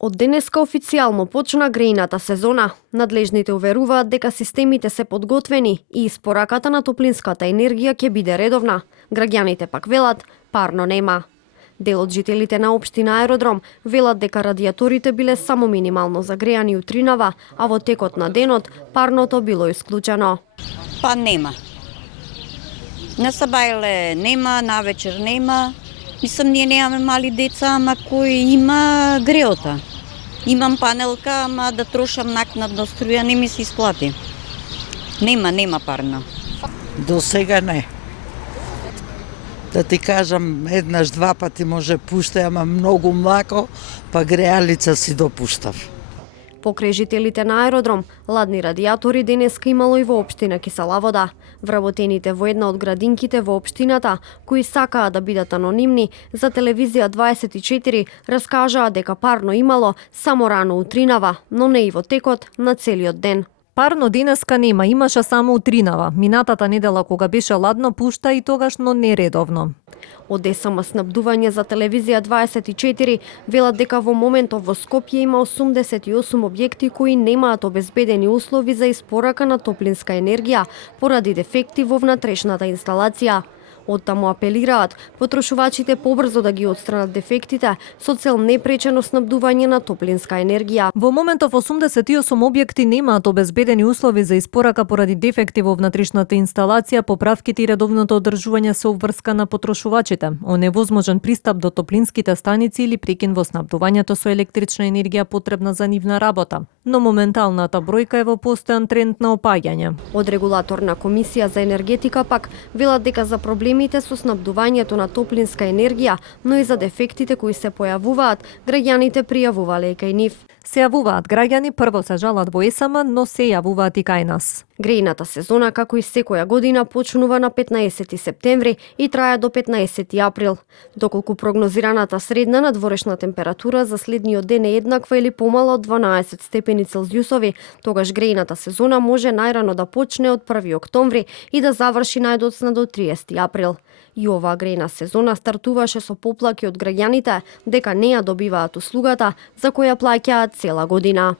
Од денеска официјално почна грејната сезона. Надлежните уверуваат дека системите се подготвени и испораката на топлинската енергија ќе биде редовна. Граѓаните пак велат, парно нема. Дел од жителите на општина Аеродром велат дека радијаторите биле само минимално загрејани утринава, а во текот на денот парното било исклучено. Па нема. На сабајле нема, навечер нема. Мислам, ние немаме мали деца, ама кој има греота. Имам панелка, ама да трошам накнадно струја не ми се исплати. Нема парно. До сега не. Да ти кажам, еднаш, два пати може пушта, ама многу млако, па греалица си допуштав. Покрај жителите на Аеродром, ладни радијатори денеска имало и во општина Киселавода. Вработените во една од градинките во општината, кои сакаа да бидат анонимни, за телевизија 24 раскажаа дека парно имало само рано утринава, но не и во текот на целиот ден. Парно денеска нема, имаше само утринава. Минатата недела кога беше ладно пушта и тогаш, но нередовно. Од СМ снабдување за телевизија 24 велат дека во моментов во Скопје има 88 објекти кои немаат обезбедени услови за испорака на топлинска енергија поради дефекти во внатрешната инсталација. Оттаму апелираат потрошувачите побрзо да ги отстранат дефектите со цел непречено снабдување на топлинска енергија. Во моментов 88 објекти немаат обезбедени услови за испорака поради дефекти во внатрешната инсталација, поправките и редовното одржување се обврска на потрошувачите, оневозможен пристап до топлинските станици или прекин во снабдувањето со електрична енергија потребна за нивна работа. Но моменталната бројка е во постојан тренд на опаѓање. Од регулаторна комисија за енергетика пак велат дека за проблемите со снабдувањето на топлинска енергија, но и за дефектите кои се појавуваат, граѓаните пријавувале и кај нив. Се јавуваат граѓани, прво се жалат во СМ, но се јавуваат и кај нас. Грејната сезона, како и секоја година, почнува на 15 септември и трае до 15 април. Доколку прогнозираната средна надворешна температура за следниот ден е еднаква или помала од 12 степени Целзиусови, тогаш грејната сезона може најрано да почне од 1 октомври и да заврши најдоцна до 30 април. И оваа грејна сезона стартуваше со поплаки од граѓаните дека не ја добиваат услугата за која плаќаат цела година.